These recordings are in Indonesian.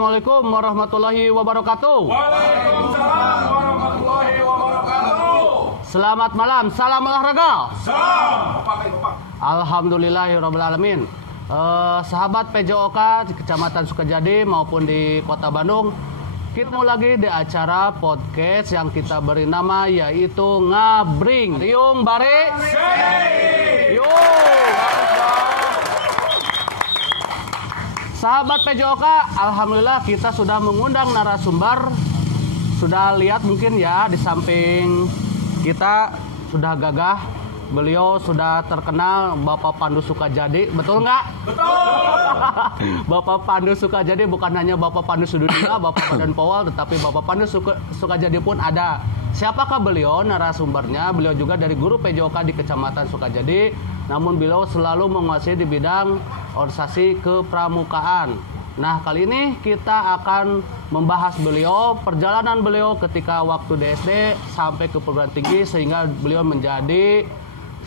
Assalamualaikum warahmatullahi wabarakatuh. Waalaikumsalam warahmatullahi wabarakatuh. Selamat malam, salam olahraga. Salam. Alhamdulillahirabbil alamin. Sahabat PJOK di Kecamatan Sukajadi maupun di Kota Bandung, kita mau lagi di acara podcast yang kita beri nama yaitu Ngabring. Riung Bare. Sahabat PJOK, alhamdulillah kita sudah mengundang narasumber. Sudah lihat mungkin ya di samping kita sudah gagah. Beliau sudah terkenal Bapak Pandu Sukajadi, betul nggak? Betul. Bapak Pandu Sukajadi bukan hanya Bapak Pandu Sududia, Bapak Badan Powal, tetapi Bapak Pandu Sukajadi pun ada. Siapakah beliau? Narasumbernya, beliau juga dari guru PJOK di Kecamatan Sukajadi. Namun beliau selalu menguasai di bidang organisasi kepramukaan. Nah, kali ini kita akan membahas beliau, perjalanan beliau ketika waktu di SD sampai ke perguruan tinggi sehingga beliau menjadi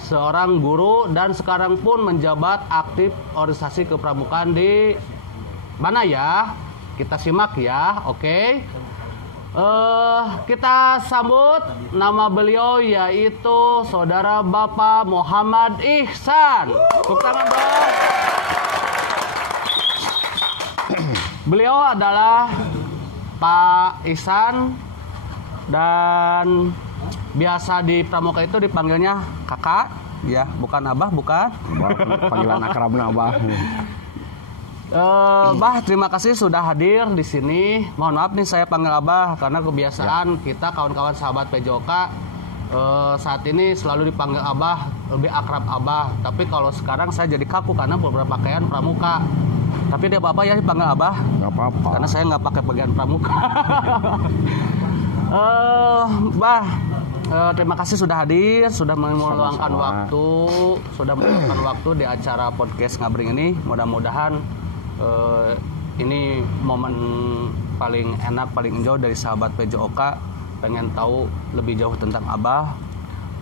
seorang guru dan sekarang pun menjabat aktif organisasi kepramukaan di mana ya? Kita simak ya, oke? Kita sambut nama beliau yaitu Saudara Bapak Muhammad Ihsan. Tepuk tangan dong. Beliau adalah Pak Ihsan dan biasa di pramuka itu dipanggilnya kakak, ya, bukan abah, bukan. Panggilan akrabna abah. Bah, terima kasih sudah hadir di sini. Mohon maaf nih saya panggil abah karena kebiasaan kita kawan-kawan sahabat PJOK saat ini selalu dipanggil abah, lebih akrab abah. Tapi kalau sekarang saya jadi kaku karena beberapa pakaian pramuka. Tapi dia bapak ya dipanggil abah. Gak apa-apa. Karena saya nggak pakai pakaian pramuka. Bah, terima kasih sudah hadir, sudah meluangkan waktu di acara podcast Ngabring ini. Mudah-mudahan ini momen paling enak, paling enjoy dari sahabat PJOK. Pengen tahu lebih jauh tentang abah,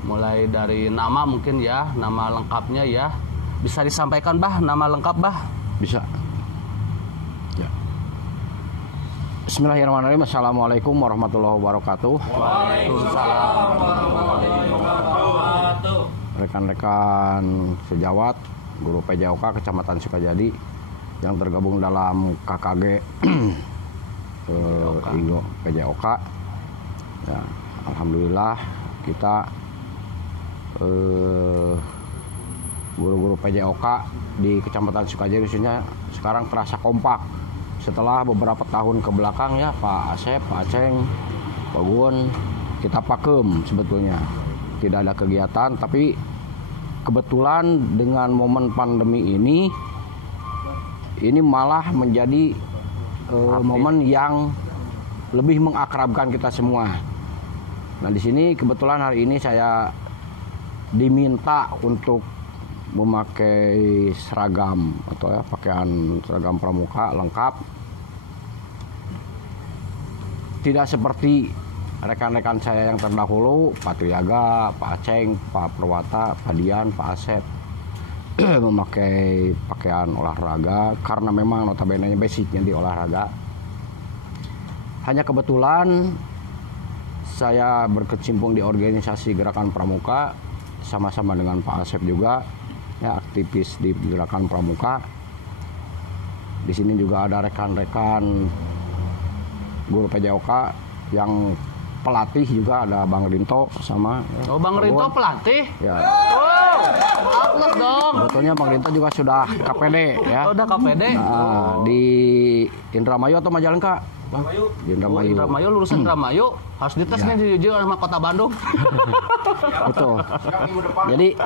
mulai dari nama mungkin ya, nama lengkapnya ya. Bisa disampaikan bah, nama lengkap bah? Bisa. Ya. Bismillahirrahmanirrahim. Assalamualaikum warahmatullahi wabarakatuh. Waalaikumsalam warahmatullahi wabarakatuh. Rekan-rekan sejawat guru PJOK Kecamatan Sukajadi yang tergabung dalam KKG Igo PJOK. Ya, alhamdulillah kita guru-guru PJOK di Kecamatan Sukajadi khususnya sekarang terasa kompak setelah beberapa tahun ke belakang ya, Pak Asep, Pak Aceng, Pak Gun, kita pakem sebetulnya tidak ada kegiatan, tapi kebetulan dengan momen pandemi ini malah menjadi momen yang lebih mengakrabkan kita semua. Nah, di sini kebetulan hari ini saya diminta untuk memakai seragam atau ya pakaian seragam pramuka lengkap. Tidak seperti rekan-rekan saya yang terdahulu, Pak Triaga, Pak Aceng, Pak Perwata, Pak Dian, Pak Asep memakai pakaian olahraga karena memang notabene basicnya di olahraga. Hanya kebetulan saya berkecimpung di organisasi Gerakan Pramuka sama-sama dengan Pak Asep juga ya, aktivis di Gerakan Pramuka. Di sini juga ada rekan-rekan guru PJOK yang pelatih juga, ada Bang Rinto sama. Oh, Bang Rinto pelatih? Ya. Wow, aplaus dong. Sebetulnya Bang Rinto juga sudah KPD ya. Oh, udah KPD? Nah, di Indramayu atau Majalengka? Di Indramayu. Indramayu, lulusan Indramayu harus dites nih diuji sama Kota Bandung. Betul. Jadi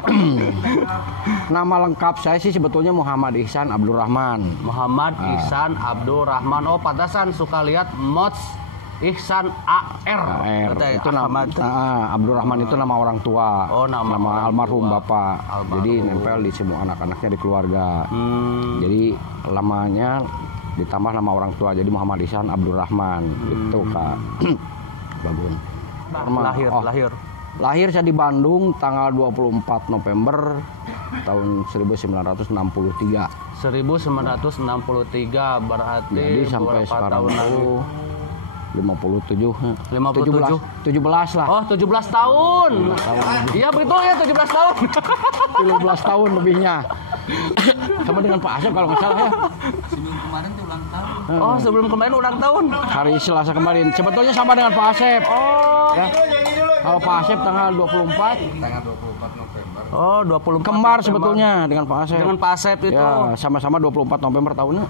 nama lengkap saya sih sebetulnya Muhammad Ihsan Abdurrahman. Muhammad Ihsan Abdurrahman. Oh, pantasan suka lihat mods Ihsan AR. Itu nama Abdurrahman itu nama orang tua. Oh, nama almarhum bapak. Almarhum. Jadi nempel di semua anak-anaknya di keluarga. Jadi lamanya ditambah nama orang tua, jadi Muhammad Ihsan Abdurrahman gitu Kak. Bagun. Lahir saya di Bandung tanggal 24 November tahun 1963. 1963 berarti Jadi sampai berapa sekarang tahun lagi? itu 57. 57. 17 lah. Oh, 17 tahun. Iya begitu ya, 17 tahun. 17 tahun lebihnya. Sama dengan Pak Asep kalau nggak salah ya. Sebelum kemarin tuh ulang tahun. Oh, sebelum kemarin ulang tahun. Hari Selasa kemarin. Sebetulnya sama dengan Pak Asep. Oh. Ya. Kalau Pak Asep tanggal 24. Tanggal 24 November. Oh, 24 Kembar November. sebetulnya dengan Pak Asep. Dengan Pak Asep itu. Ya, sama-sama 24 November tahunnya.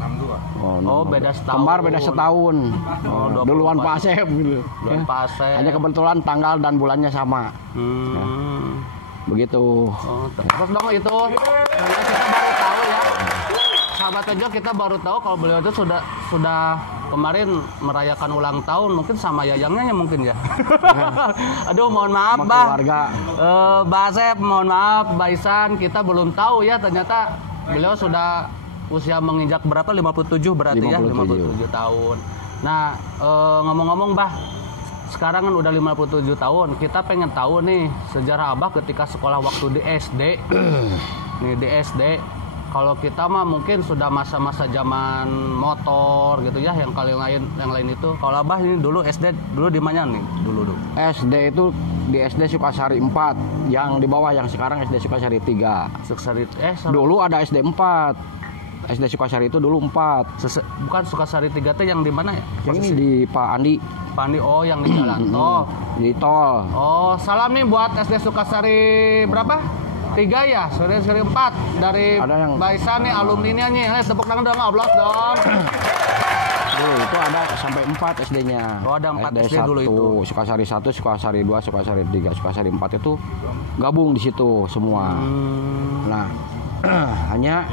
62. Oh, beda setahun. Kembar beda setahun. Oh, 24. Duluan Pak Asep gitu. Duluan Ya. Pak Asep. Hanya kebetulan tanggal dan bulannya sama. Begitu. Oh, terus dong itu ternyata kita baru tahu ya. Sahabat Tejo, kita baru tahu kalau beliau itu sudah kemarin merayakan ulang tahun, mungkin sama yayangnya ya mungkin ya. Aduh, mohon maaf, Sama Bah. keluarga. Mbak Asep, mohon maaf, Mbak Isan, kita belum tahu ya ternyata beliau sudah usia menginjak berapa? 57 berarti 57. ya, 57 tahun. Nah, ngomong-ngomong, Bah, sekarang kan udah 57 tahun. Kita pengen tahu nih sejarah Abah ketika sekolah waktu di SD. Nih di SD. Kalau kita mah mungkin sudah masa-masa zaman motor gitu ya, yang lain itu. Kalau Abah ini dulu SD dulu di mana nih? Dulu. SD itu di SD Sukasari 4, yang di bawah yang sekarang SD Sukasari 3. Sukasari Dulu ada SD 4. SD Sukasari itu dulu 4. bukan Sukasari 3 teh yang di mana ya? Yang ini di Pak Andi. Pandi, oh yang di jalan tol. Di tol. Oh, salam nih buat SD Sukasari berapa? 3 ya, seri 4 dari Ada yang- Mbak Isa nih, alumninya nih. Tepuk tangan dong, aplaus dong. Dulu itu ada sampai 4 SD-nya. Oh, ada 4 SD 1, dulu itu. Sukasari 1, Sukasari 2, Sukasari 3, Sukasari 4 itu gabung di situ semua. Nah, hanya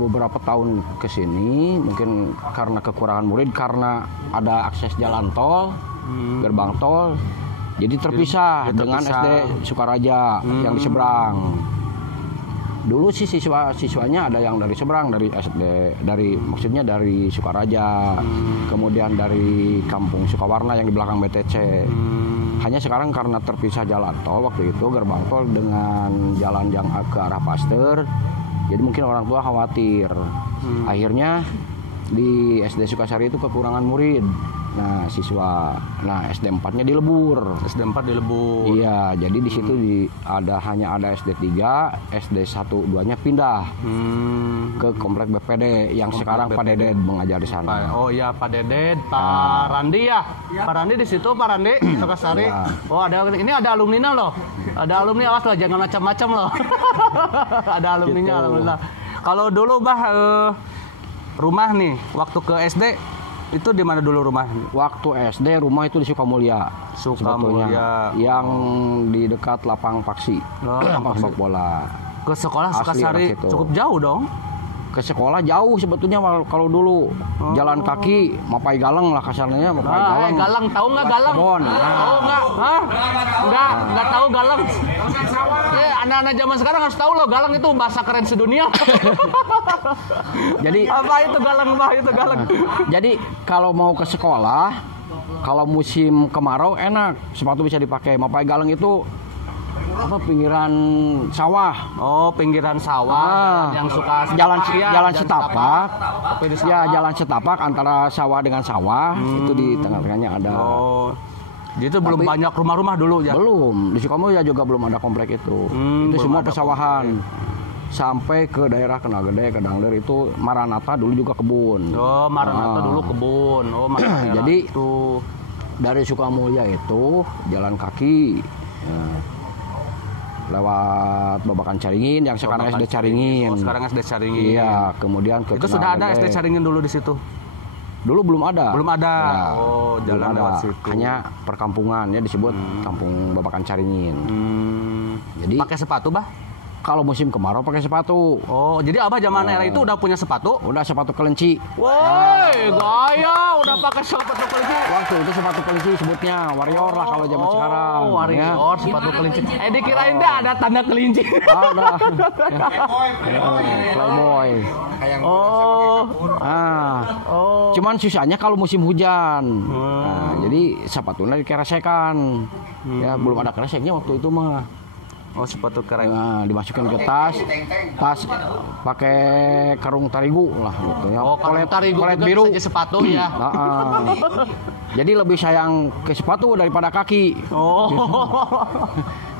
beberapa tahun ke sini mungkin karena kekurangan murid, karena ada akses jalan tol, gerbang tol, jadi terpisah Jadi dengan terpisah. SD Sukaraja yang di seberang. Dulu sih siswanya ada yang dari seberang, dari SD, maksudnya dari Sukaraja, kemudian dari Kampung Sukawarna yang di belakang BTC. Hanya sekarang karena terpisah jalan tol waktu itu, gerbang tol dengan jalan yang ke arah Pasteur, jadi mungkin orang tua khawatir. Akhirnya di SD Sukasari itu kekurangan murid. Nah, SD 4-nya dilebur. SD 4 di Lebu. Iya, jadi di situ hanya ada SD 3, SD 1, 2-nya pindah ke komplek BPD yang sekarang Pak Dedet mengajar di sana. Oh iya, Pak Dedet, Pak Randi ya. Pak Randi di situ, Pak Randi Sukasari. Ya. Oh, ini ada alumninya loh. Ada alumni, awas lah jangan macam-macam loh. Ada alumninya, Gitu. alhamdulillah. Kalau dulu Bah rumah nih waktu ke SD itu di mana dulu rumah? Waktu SD rumah itu di Sukamulya. Sukamulya. Sebetulnya. Yang di dekat lapang Paksi. Oh, Lapang sepak bola. Ke sekolah Asli Sukasari orang situ. cukup jauh dong. Ke sekolah jauh sebetulnya kalau dulu. Jalan kaki, Mapai Galang lah kasarnya, Mapai Galang. Galang, tahu nggak Galang? Kebon. Tahu nggak? Hah? Nggak tahu Galang. Anak-anak zaman sekarang harus tahu loh, Galang itu bahasa keren sedunia. Jadi Apa itu Galang, Bah? Itu Galang. Jadi kalau mau ke sekolah, kalau musim kemarau enak, sepatu bisa dipakai. Mapai Galang itu pinggiran sawah. Oh, pinggiran sawah, yang suka jalan setapak ya, jalan setapak. Tapi di Ya, jalan setapak antara sawah dengan sawah, itu di tengah-tengahnya ada. Oh. Jadi itu belum Tapi- banyak rumah-rumah dulu ya. Belum, di Sukamulya juga belum ada komplek itu. Itu belum semua ada pesawahan. Sampai ke daerah Kenagede, Kedangler itu Maranatha dulu juga kebun. Oh, Maranatha dulu kebun. Oh, Maranatha Jadi- itu. Dari Sukamulya itu jalan kaki. Ya, lewat Babakan Caringin yang sekarang SD Caringin. Oh, sekarang SD Caringin. Iya, kemudian ke Itu sudah ada SD Kenagede. Caringin dulu di situ. Dulu belum ada. Belum ada. Ya, Oh, belum jalan ada. lewat situ. Hanya perkampungan ya, disebut Kampung Babakan Caringin. Jadi Pakai sepatu, Bah? kalau musim kemarau pakai sepatu. Oh, jadi Abah zaman era itu udah punya sepatu? Udah sepatu kelinci. Woi, gaya udah pakai sepatu kelinci. Waktu itu sepatu kelinci sebutnya warrior lah kalau zaman sekarang. Oh, warrior, sepatu kelinci. Dikirain deh ada tanda kelinci. Ada. Playboy. Oh, oh. Cuman susahnya kalau musim hujan. Nah, jadi sepatunya dikeresekan. Ya, belum ada kereseknya waktu itu mah. Oh, sepatu keren. Nah, dimasukin ke tas pakai karung tarigu lah gitu ya. Oh, kalau tarigu kolet juga biru. bisa jadi sepatu ya. Jadi lebih sayang ke sepatu daripada kaki. Oh.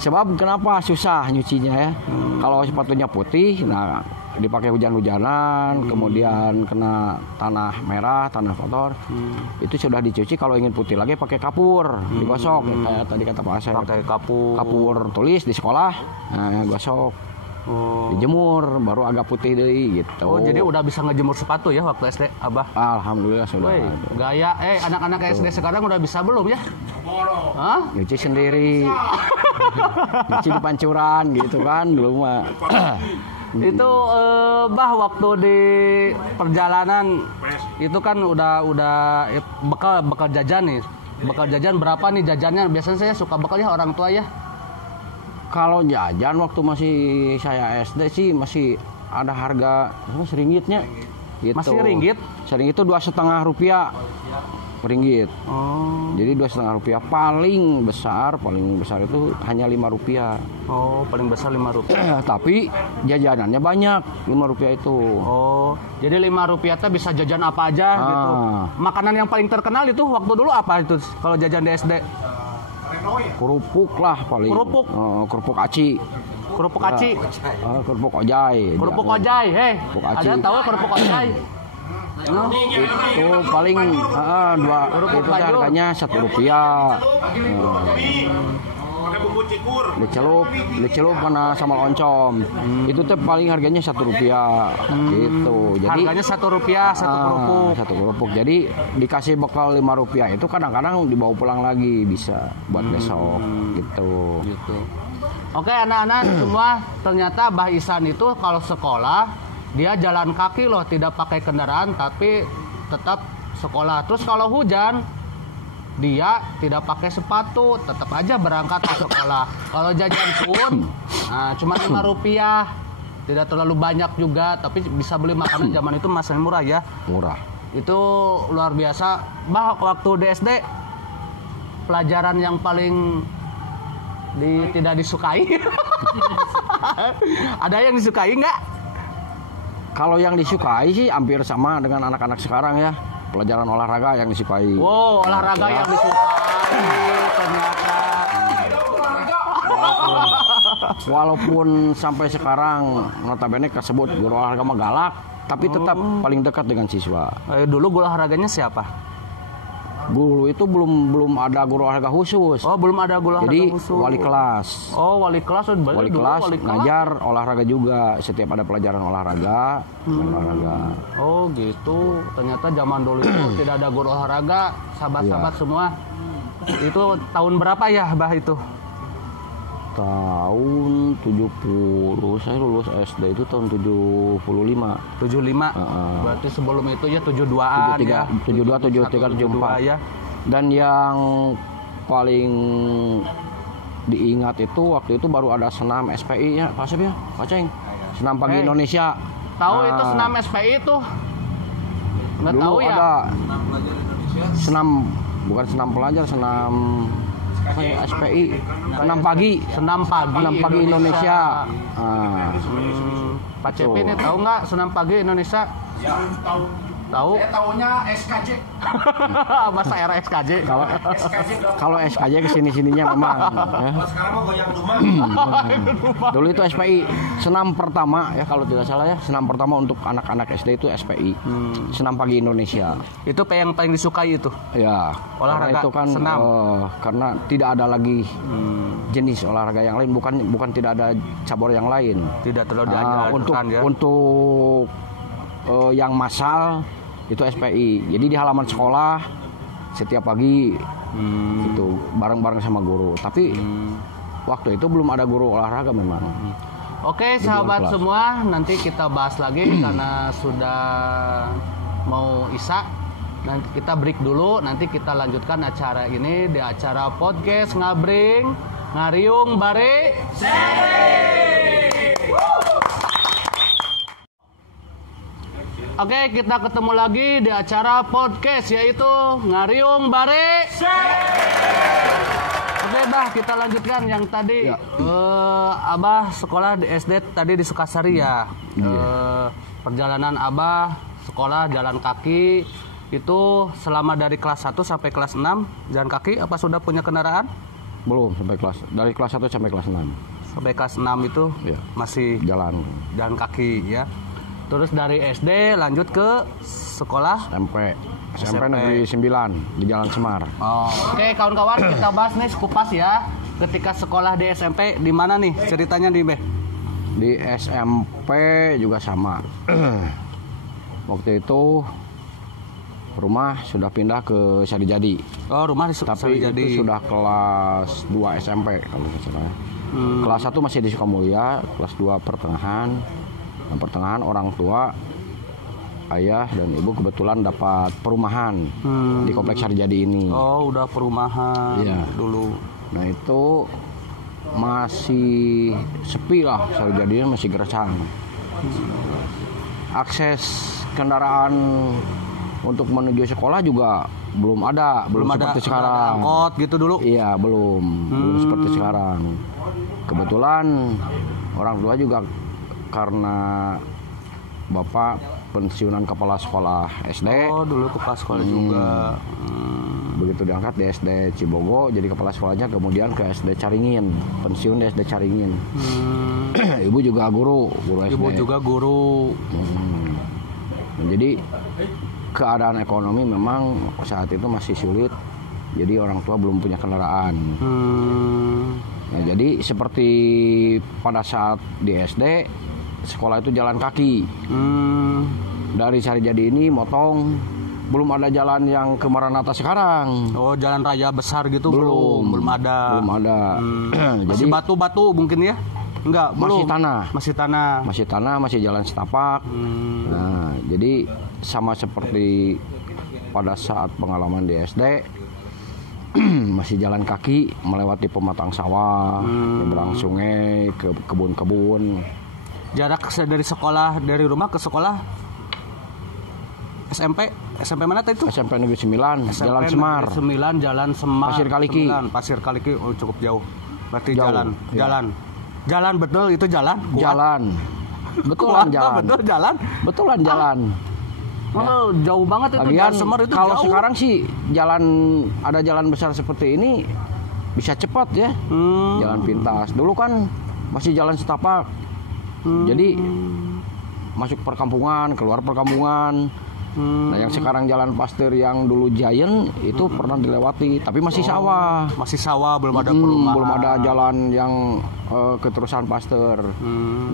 Sebab kenapa susah nyucinya ya? Kalau sepatunya putih, nah dipakai hujan-hujanan, kemudian kena tanah merah, tanah kotor, itu sudah dicuci. Kalau ingin putih lagi pakai kapur, digosok. Kayak tadi kata Pak Asep. Pakai Kapur tulis di sekolah, nah gosok, dijemur, baru agak putih deh gitu. Oh, jadi udah bisa ngejemur sepatu ya waktu SD, Abah? Alhamdulillah sudah. Woi, gaya, anak-anak SD sekarang udah bisa belum ya? Hah? Nyuci sendiri, nyuci di pancuran gitu kan dulu mah. Itu Bah, waktu di perjalanan itu kan udah bekal jajan nih. Bekal jajan berapa nih jajannya? Biasanya saya suka bekalnya orang tua ya. Kalau jajan waktu masih saya SD sih masih ada harga seringgitnya gitu. Masih ringgit? Seringgit itu 2,5 rupiah ringgit. Oh. Jadi 2,5 rupiah paling besar itu hanya 5 rupiah. Oh, paling besar 5 rupiah. Tapi jajanannya banyak, 5 rupiah itu. Oh, jadi 5 rupiah teh bisa jajan apa aja gitu. Makanan yang paling terkenal itu waktu dulu apa itu kalau jajan di SD? Kerupuk lah paling. Kerupuk? Kerupuk aci. Kerupuk aci. Kerupuk ojai. Kerupuk ojai, Kerupuk aci. ada tahu kerupuk ojai? Itu paling dua itu harganya 1 rupiah. Dicelup mana sama oncom. Itu tuh paling harganya 1 rupiah. Gitu. Jadi harganya 1 rupiah satu kerupuk. Satu kerupuk. Jadi dikasih bekal 5 rupiah itu kadang-kadang dibawa pulang lagi bisa buat besok gitu. Oke, anak-anak semua, ternyata Bah Isan itu kalau sekolah dia jalan kaki loh, tidak pakai kendaraan tapi tetap sekolah. Terus kalau hujan dia tidak pakai sepatu, tetap aja berangkat ke sekolah. Kalau jajan pun cuma 5 rupiah, tidak terlalu banyak juga, tapi bisa beli makanan zaman itu masih murah ya. Murah. Itu luar biasa. Bah, waktu di SD pelajaran yang paling tidak disukai ada yang disukai nggak? Kalau yang disukai sih hampir sama dengan anak-anak sekarang ya. Pelajaran olahraga yang disukai. Wow, olahraga yang disukai ternyata. Walaupun sampai sekarang notabene tersebut guru olahraga mah galak, tapi tetap paling dekat dengan siswa. Dulu guru olahraganya siapa? Guru itu belum ada guru olahraga khusus. Oh, belum ada guru olahraga khusus. Jadi wali kelas. Oh, wali kelas. Wali kelas ngajar olahraga juga. Setiap ada pelajaran olahraga, olahraga. Oh, gitu. Ternyata zaman dulu itu tidak ada guru olahraga. Sahabat-sahabat semua. Itu tahun berapa ya, Bah itu? Tahun 70. Saya lulus SD itu tahun 75. 75. Berarti sebelum itu ya 72-an ya. 72, 73, 74. Ya. Dan yang paling diingat itu waktu itu baru ada senam SPI ya, Pak Asep ya, Pak Ceng. Senam pagi Indonesia. Tahu itu senam SPI itu? Nggak tahu ya. Ada senam, bukan senam pelajar, senam SPI, senam pagi Indonesia. Pak Cepi ini tahu nggak senam pagi Indonesia? Ya, tahu. Saya tahunya SKJ. Masa era SKJ? Kalau SKJ kesini-sininya memang. Sekarang mau goyang dumah. Dulu itu SPI senam pertama ya kalau tidak salah ya, senam pertama untuk anak-anak SD itu SPI, senam pagi Indonesia. Itu yang paling disukai itu? Ya. Olahraga itu kan senam. Karena tidak ada lagi jenis olahraga yang lain, bukan tidak ada cabur yang lain. Tidak terlalu diajarkan ya. Untuk yang massal itu SPI. Jadi di halaman sekolah setiap pagi itu bareng-bareng sama guru. Tapi waktu itu belum ada guru olahraga memang. Oke, sahabat semua, nanti kita bahas lagi karena sudah mau isya. Nanti kita break dulu, nanti kita lanjutkan acara ini di acara podcast Ngabring Ngariung Bare Oke, kita ketemu lagi di acara podcast yaitu Ngariung Bare. Oke, Bah, kita lanjutkan yang tadi. Ya. Abah sekolah di SD tadi di Sukasari ya. Perjalanan Abah sekolah jalan kaki itu selama dari kelas 1 sampai kelas 6 jalan kaki apa sudah punya kendaraan? Belum sampai dari kelas 1 sampai kelas 6. Sampai kelas 6 itu Ya. masih Jalan kaki ya. Terus dari SD lanjut ke sekolah SMP Negeri 9 di Jalan Semar. Oke, kawan-kawan, kita bahas nih sekupas ya. Ketika sekolah di SMP di mana nih ceritanya nih, Beh? Di SMP juga sama. Waktu itu rumah sudah pindah ke Sarijadi. Oh, rumah di Tapi Sarijadi. itu sudah kelas 2 SMP kalau nggak salah. Kelas 1 masih di Sukamulya, kelas 2 pertengahan. Yang pertengahan orang tua, ayah dan ibu kebetulan dapat perumahan di kompleks Sarijadi ini. Oh, udah perumahan Iya. dulu. Nah itu masih sepi lah, Sarijadinya masih gersang. Akses kendaraan untuk menuju sekolah juga belum ada seperti ada sekarang. angkot gitu dulu. Iya belum seperti sekarang. Kebetulan orang tua juga karena bapak pensiunan kepala sekolah SD. Oh, dulu kepala sekolah juga. Begitu diangkat di SD Cibogo jadi kepala sekolahnya, kemudian ke SD Caringin, pensiun di SD Caringin. Ibu juga guru SD. Ibu juga guru. Nah, jadi keadaan ekonomi memang saat itu masih sulit, jadi orang tua belum punya kendaraan. Nah, jadi seperti pada saat di SD sekolah itu jalan kaki. Dari Sarijadi ini motong, belum ada jalan yang ke Maranatha sekarang. Oh, jalan raya besar gitu belum ada. Belum ada. Masih Jadi batu-batu mungkin ya? Enggak, masih belum. tanah. Masih tanah. Masih jalan setapak. Nah, jadi sama seperti pada saat pengalaman di SD, masih jalan kaki melewati pematang sawah, nyebrang sungai, ke kebun-kebun. Jarak dari sekolah, dari rumah ke sekolah SMP mana tadi itu? SMP Negeri 9, SMP Jalan Semar. Negeri 9, Jalan Semar. Pasir Kaliki. 9, Pasir Kaliki, oh cukup jauh. Berarti Jauh, jalan. ya. Jalan betul itu jalan. Kuat. Jalan. Kuat, Betulan jalan. betul jalan. Betulan jalan. Oh, jauh banget itu Lagian Jalan Semar itu kalau jauh. sekarang sih ada jalan besar seperti ini bisa cepat ya. Jalan pintas. Dulu kan masih jalan setapak. Jadi masuk perkampungan, keluar perkampungan. Nah, yang sekarang jalan pasteur yang dulu Giant itu pernah dilewati, tapi masih sawah. Masih sawah, belum ada perumahan. Belum ada jalan yang keterusan pasteur.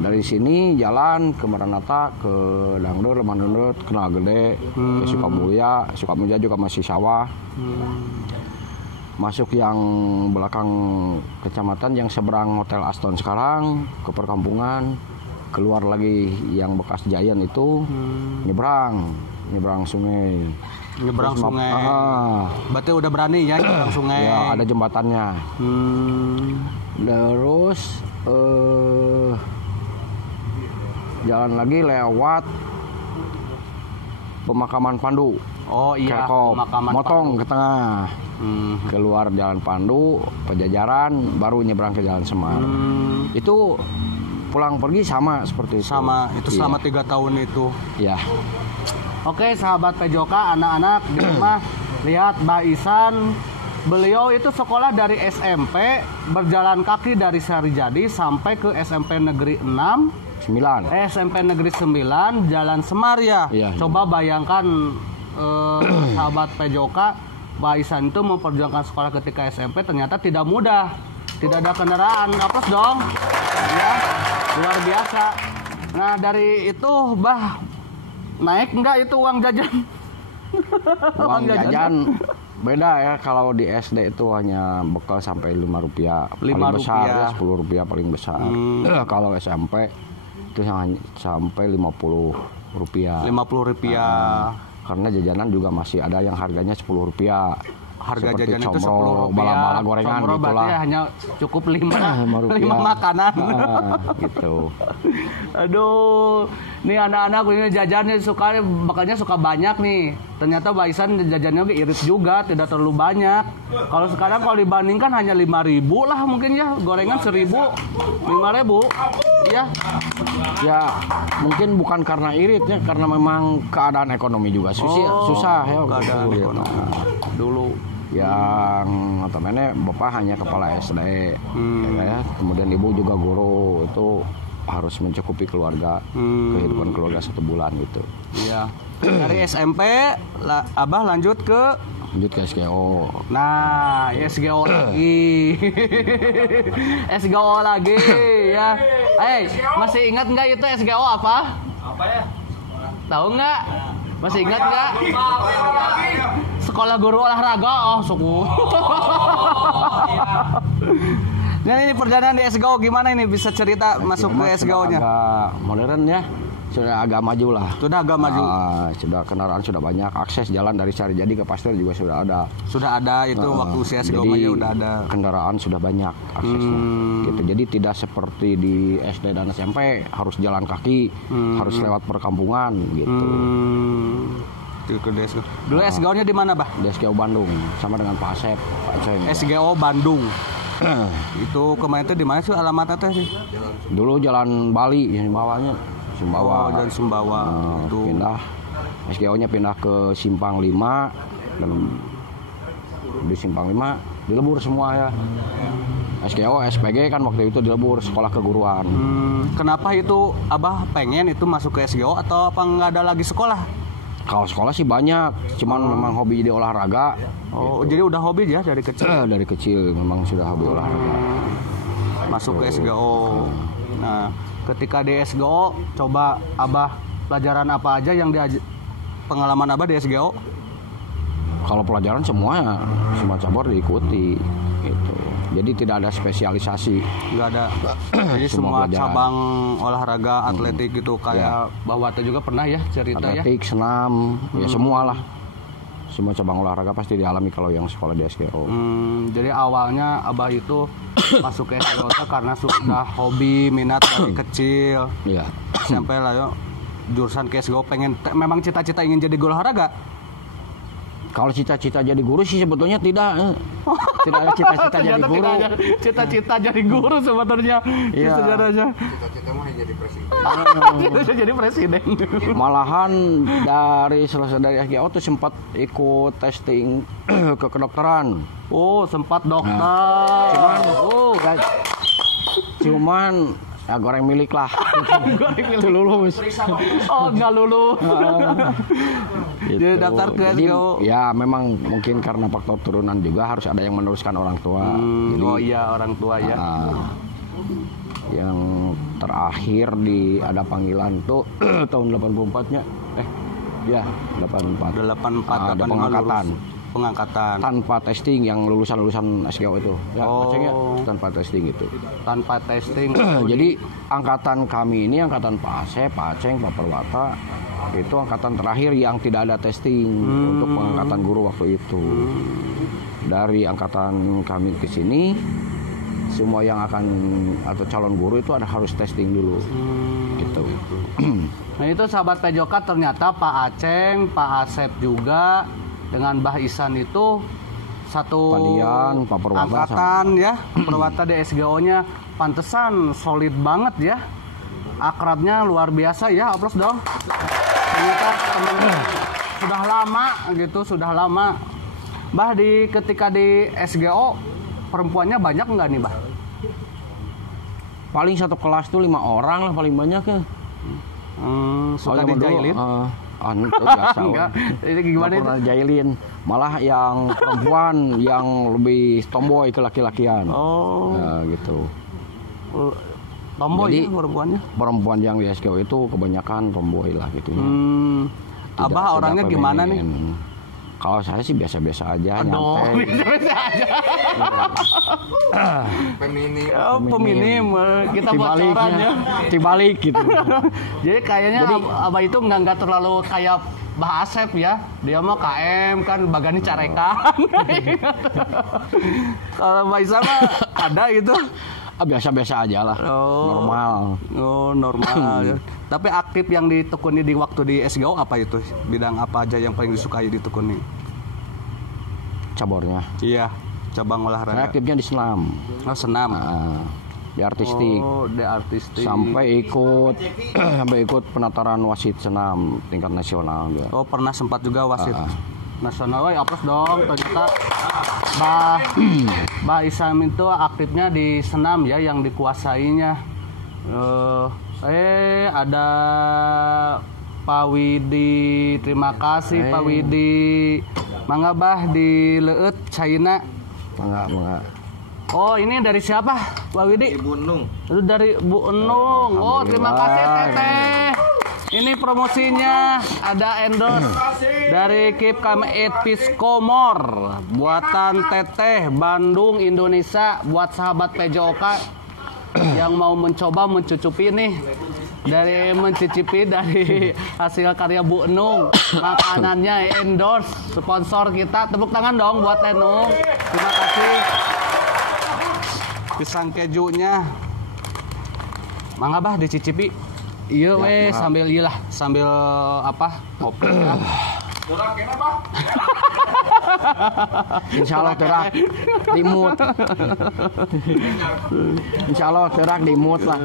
Dari sini jalan ke Maranatha, ke Dangdur, Mandundut, Kenal Gede, ke Sukamulya. Sukamulya juga masih sawah. Masuk yang belakang kecamatan yang seberang Hotel Aston sekarang ke perkampungan. Keluar lagi yang bekas Giant itu, nyebrang sungai. Nyebrang Terus sungai. Ah, Berarti udah berani ya nyebrang sungai. ya ada jembatannya. Terus jalan lagi lewat pemakaman Pandu. Oh iya, Kerkop, pemakaman motong Pandu. ke tengah. Keluar jalan Pandu, Pejajaran, baru nyebrang ke Jalan Semar. Itu pulang pergi sama seperti itu. Sama, itu Iya. selama 3 tahun itu. Ya. Oke, sahabat Pejoka, anak-anak di rumah lihat Mbak Isan. Beliau itu sekolah dari SMP, berjalan kaki dari Sarijadi sampai ke SMP Negeri 6, 9. SMP Negeri 9, Jalan Semar ya. Iya. Coba bayangkan sahabat Pejoka, Mbak Isan itu memperjuangkan sekolah ketika SMP ternyata tidak mudah. Tidak ada kendaraan, aplaus dong. Ya, luar biasa. Nah, dari itu, Bah, naik enggak itu uang jajan? Uang jajan beda ya, kalau di SD itu hanya bekal sampai Rp5. Paling besar ya Rp10 paling besar. Kalau SMP itu sampai Rp50. Rp50. Karena jajanan juga masih ada yang harganya Rp10. harga Seperti jajan itu comro, Rp10. bala-bala gorengan Comro gitulah. berarti hanya cukup 5 Rp5. makanan. Gitu. Aduh, nih anak-anak ini jajannya makanya suka banyak nih. Ternyata Mbak Isan jajannya irit juga, tidak terlalu banyak. Kalau sekarang kalau dibandingkan hanya 5.000 lah mungkin ya, gorengan 1.000, 5.000. Ya. Ya, mungkin bukan karena iritnya, karena memang keadaan ekonomi juga susah ya. Keadaan Gitu. ekonomi. Dulu Yang temennya bapak hanya kepala SD, ya, kemudian ibu juga guru, itu harus mencukupi keluarga, kehidupan keluarga 1 bulan gitu. iya. Dari SMP Abah lanjut ke SGO. Nah, SGO lagi. SGO lagi ya. Masih ingat nggak itu SGO apa? Apa ya? Tahu nggak? Masih ingat nggak? Sekolah guru olahraga. Oh, suku. Nah, ini perjalanan di SGO gimana ini? Bisa cerita masuk ke SGO-nya? Agak modern ya. Sudah agak maju lah. Sudah agak maju. Sudah kendaraan sudah banyak, akses jalan dari Sarijadi ke Pasteur juga sudah ada. Sudah ada itu waktu CSGO aja udah ada. Kendaraan sudah banyak aksesnya. Gitu. Jadi tidak seperti di SD dan SMP harus jalan kaki, harus lewat perkampungan gitu. Dulu SGO-nya di mana, Bah? Di SGO Bandung sama dengan Pak Asep, Pak Ceng. SGO Bandung. Itu kemarin itu di mana sih alamatnya teh? Dulu Jalan Bali yang bawahnya. Sumbawa. Dan Sumbawa itu. Pindah SGO-nya pindah ke Simpang 5 dan di Simpang 5 dilebur semua ya. SGO, SPG kan waktu itu dilebur sekolah keguruan. Kenapa itu Abah pengen itu masuk ke SGO atau apa nggak ada lagi sekolah? Kalau sekolah sih banyak, cuman memang hobi jadi olahraga. Oh, jadi udah hobi ya dari kecil? Dari kecil memang sudah hobi olahraga. Masuk ke SGO. Nah, ketika di SGO, coba Abah pelajaran apa aja yang pengalaman Abah di SGO? Kalau pelajaran semua cabur diikuti gitu. Jadi tidak ada spesialisasi. Nggak ada. Jadi semua cabang olahraga atletik gitu kayak Bahwa juga pernah ya cerita atletik, senam, ya semualah. Semua cabang olahraga pasti dialami kalau yang sekolah di SGO. Jadi awalnya Abah itu masuk ke SGO karena sudah hobi, minat dari kecil. Iya. Sampai lah yo jurusan ke SGO pengen memang cita-cita ingin jadi guru olahraga. Kalau cita-cita jadi guru sih sebetulnya tidak. Tidak ada cita-cita jadi guru. Cita-cita jadi guru sebetulnya. Iya. Sejarahnya. Cita-cita mah jadi presiden. Jadi presiden. Malahan dari selesai dari SGO tuh sempat ikut testing ke kedokteran. Oh, sempat dokter. Cuman ya goreng milik lah. Itu lulus. Oh, nggak lulus. Gitu. Jadi daftar ke SGO. Ya memang mungkin karena faktor turunan juga harus ada yang meneruskan orang tua. Jadi, oh iya, orang tua ya. Yang terakhir ada panggilan tuh tahun 84-nya. Ya, 84. 84 ada pengangkatan. Pengangkatan Tanpa testing yang lulusan SGO itu. Ya, maksudnya tanpa testing itu. Tanpa testing. Jadi angkatan kami ini, angkatan Pak Asep, Pak Ceng, Pak Perwata, itu angkatan terakhir yang tidak ada testing untuk pengangkatan guru waktu itu. Dari angkatan kami ke sini, semua yang akan atau calon guru itu harus testing dulu. Gitu. Nah itu sahabat Pejoka, ternyata Pak Aceng, Pak Asep juga dengan Mbah Isan itu satu Pandian, Pak Perwata, angkatan ya. Perwata di SGO-nya pantesan solid banget ya. Akrabnya luar biasa ya, aplaus dong. Ternyata temennya sudah lama gitu, sudah lama. Mbah ketika di SGO perempuannya banyak nggak nih, Mbah? Paling satu kelas tuh 5 orang lah paling banyak ya. Suka dijailin? Biasa. Enggak. Ini gimana itu? Pernah jailin. Malah yang perempuan yang lebih tomboy ke laki-lakian. Oh. Ya, gitu. Tomboy. Jadi, ya perempuannya? Perempuan yang di SGO itu kebanyakan tomboy lah gitu. Abah orangnya gimana nih? Kalau saya sih biasa-biasa aja, nyantai. Biasa aja. Feminim. Oh, feminim. Kita bocoran ya. Dibalik gitu. Jadi kayaknya Abah itu nggak terlalu kayak Bah Asep ya, dia mah KM kan bagani carekan. Kalau Mbak Isa mah ada gitu. Biasa-biasa aja lah. Normal. Oh, normal. Ya. Tapi aktif yang ditekuni di waktu di SGO apa itu? Bidang apa aja yang paling disukai ditekuni? Cabornya. Iya, cabang Saya olahraga. aktifnya di senam. Oh, senam. Di artistik. Oh, di artistik. Sampai ikut penataran wasit senam tingkat nasional dia. Oh, pernah sempat juga wasit nasional. Woi, aplos dong. Ternyata Mbak Isam itu aktifnya di senam ya, yang dikuasainya. Ada Pak Widi, terima kasih Pak Widi. Mangga bah di Leut China. Mangga. Oh, ini dari siapa Pak Widi? Ibu Nung. Itu dari Bu Enung. Oh, terima kasih Teteh. Ini promosinya ada endorse dari Keep Calm Eat Peace Komor, buatan Teteh Bandung Indonesia, buat sahabat PJOK yang mau mencoba mencucupi nih, dari mencicipi dari hasil karya Bu Enung, makanannya endorse sponsor kita. Tepuk tangan dong buat Enung. Terima kasih. Pisang kejunya mangga bah dicicipi. Iya weh, sambil iyalah, sambil apa? Ngopi. Insya Allah terak dimut. Insya Allah terak dimut lah.